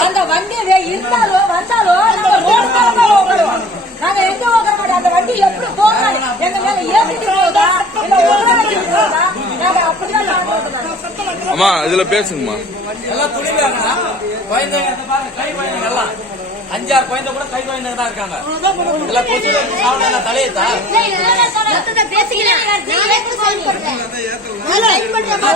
அந்த வண்டி இருந்தாலோ வந்தாலோ நாங்க ரோடு தான் உட்காருவோம் நாங்க எங்க உட்கார மாட்டோம் அந்த வண்டி எப்படி போகணும் எங்க மேல உட்கார நாங்க அப்படிதான் அம்மா இதுல பேசுங்கம்மா எல்லாம் துணிவாங்க பயந்து பாருங்க கை பயந்து எல்லாம் அஞ்சாறு குழந்தை கூட கை குழந்தைங்க தான் இருக்காங்க. எல்லாம் கொசு தலையத்தா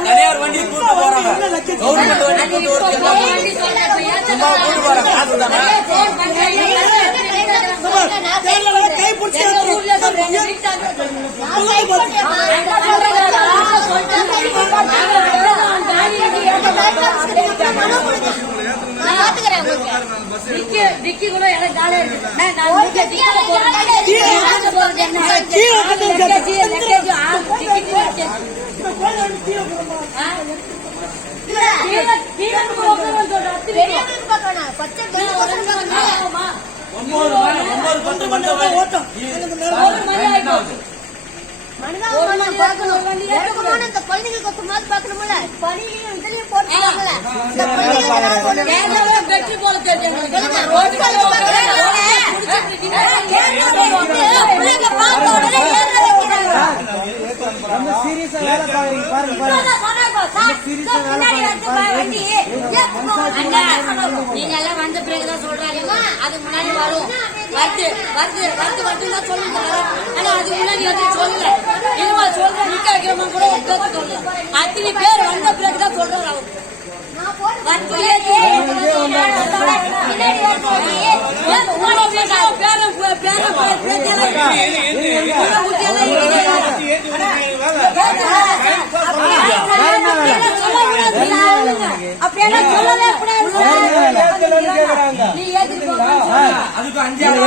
தனியார் வண்டி கூட்டு போறாங்க. கவர்மெண்ட் வண்டி கூட்டு சும்மா கூட்டு போறாங்க காசு தானே? டிக்கி டிக்கி கூட எனக்கு காலையில இருக்கு. நான் நான் போறேன் என்ன மணி ஒன்பது பத்து மணி வெற்றி போல மேல சீரியஸா வேலை பாக்குறீங்க பாருங்க நீங்க எல்லாம் வந்த பிறகுதான் சொல்றாங்க அது முன்னாடி வரும் வருது வருது வருது வருதுன்னு சொல்லுங்க ஆனா அது முன்னாடி வந்து சொல்லுங்க இருமா சொல்ற நிக்க வைக்கிறமா கூட சொல்லுங்க அத்தனை பேர் வந்த பிறகுதான் சொல்றாரு அவர் அதுக்கு அஞ்சு ஆறு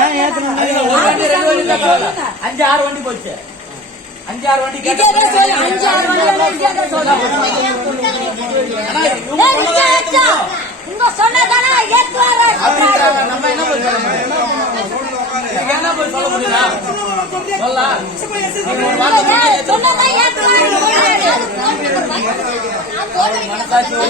ஏன் ஏத்தணும் அஞ்சு ஆறு வண்டி போச்சு. அஞ்சு ஆறு வண்டி. உங்க சொன்னதானே. நம்ம என்ன போய் சொல்ல முடியும் என்ன போய் சொல்ல முடியும்? சொல்ல. நீங்க